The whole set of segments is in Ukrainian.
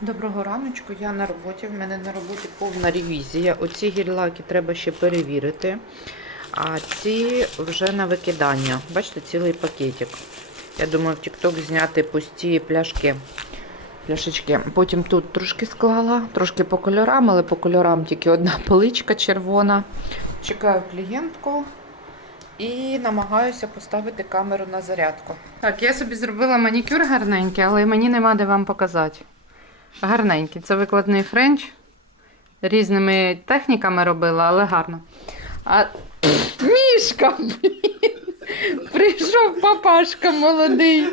Доброго раночку, я на роботі. В мене на роботі повна ревізія. Оці гель-лаки треба ще перевірити. А ці вже на викидання. Бачите, цілий пакетик. Я думаю, в TikTok зняти пусті пляшки. Пляшечки. Потім тут трошки склала, трошки по кольорам, але по кольорам тільки одна поличка червона. Чекаю клієнтку і намагаюся поставити камеру на зарядку. Так, я собі зробила манікюр гарненький, але мені нема де вам показати. Гарненький. Це викладний френч. Різними техніками робила, але гарно. А мішка! блін! Прийшов папашка молодий.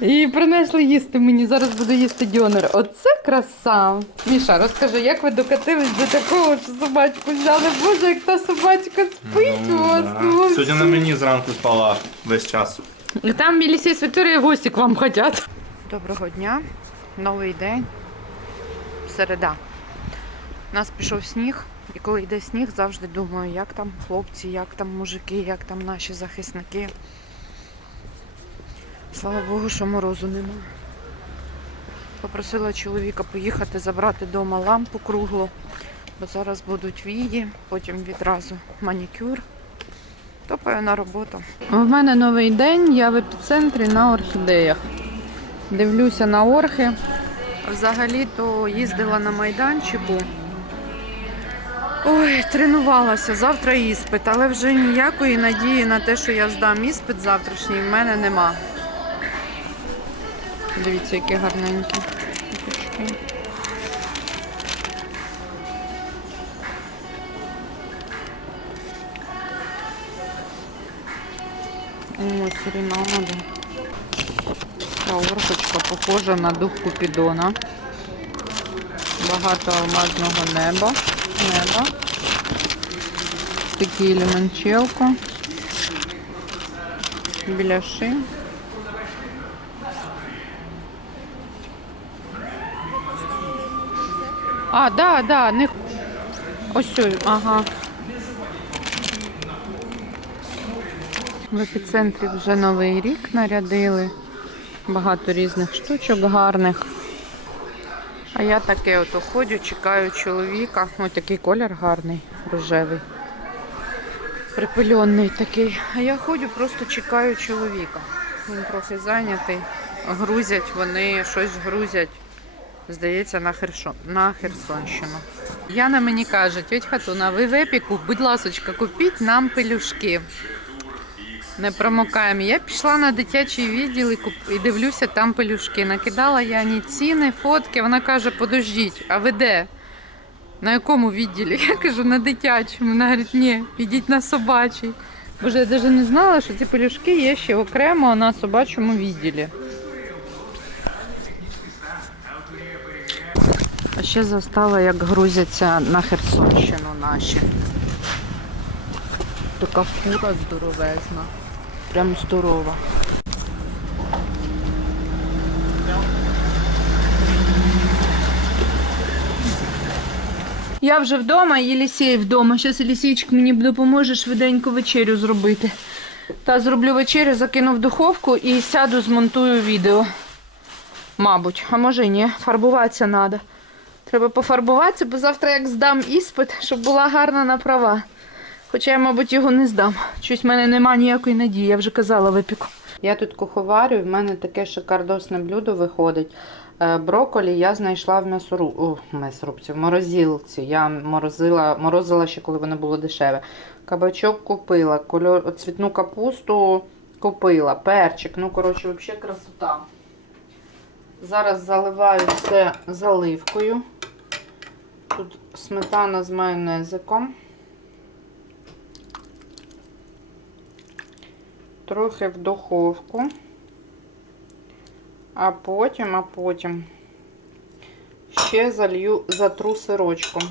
І принесли їсти мені. Зараз буду їсти дьонер. Оце краса. Міша, розкажи, як ви докатились до такого, що собачку взяли? Боже, як та собачка спить у вас. да. ну, Сьогодні на мені зранку спала весь час. І там Мілісій з гості к вам хотять. Доброго дня, новий день. Середа. У нас пішов сніг, і коли йде сніг, завжди думаю, як там хлопці, як там мужики, як там наші захисники. Слава Богу, що морозу нема. Попросила чоловіка поїхати забрати вдома лампу круглу, бо зараз будуть вії, потім відразу манікюр. Топаю на роботу. У мене новий день, я в епіцентрі на орхідеях. Дивлюся на орхи. Взагалі-то їздила на майданчику. Ой, тренувалася. Завтра іспит, але вже ніякої надії на те, що я здам іспит завтрашній, в мене нема. Дивіться, які гарненькі. квіточки. Ой, Орхочка похожа на дух Купідона. Багато алмазного неба. Неба. Такі лімончелко. Біляши. А, да, да, не... Ось, ага. В епіцентрі вже новий рік нарядили. Багато різних штучок гарних. А я таке от ходю, чекаю чоловіка. Ось такий колір гарний, рожевий. Припильонний такий. А я ходю, просто чекаю чоловіка. Він трохи зайнятий. Грузять, вони щось грузять. Здається, на, Хершо... на Херсонщину. Яна мені каже, тьоть Хатуна, ви в епіку, будь ласочка, купіть нам пелюшки. Не промокаємо. Я пішла на дитячий відділ і, куп... і дивлюся, там пелюшки. Накидала Яні ціни, фотки. Вона каже, подождіть, а ви де? На якому відділі? Я кажу, на дитячому. Вона говорить, ні, підіть на собачий. Боже, я навіть не знала, що ці пелюшки є ще окремо на собачому відділі. А ще застала, як грузяться на Херсонщину наші. Така фура здоровезна. Прям здорова. Я вже вдома, Єлісій вдома. Зараз Єлісійчик мені допоможе швиденько вечерю зробити. Та зроблю вечерю, закину в духовку і сяду, змонтую відео. Мабуть, а може ні, фарбуватися треба. Треба пофарбуватися, бо завтра як здам іспит, щоб була гарна направа. Хоча я, мабуть, його не здам. Щось в мене немає ніякої надії, я вже казала в епіку. Я тут куховарю, в мене таке шикардосне блюдо виходить. Е, Броколі я знайшла в м'ясору... О, м'ясорубці, в морозилці. Я морозила, морозила ще, коли воно було дешеве. Кабачок купила, кольор... цвітну капусту купила, перчик. Ну, коротше, взагалі красота. Зараз заливаю все заливкою. Тут сметана з майонезиком. Трохи в духовку. А потім, а потім ще залью, затру сирочком.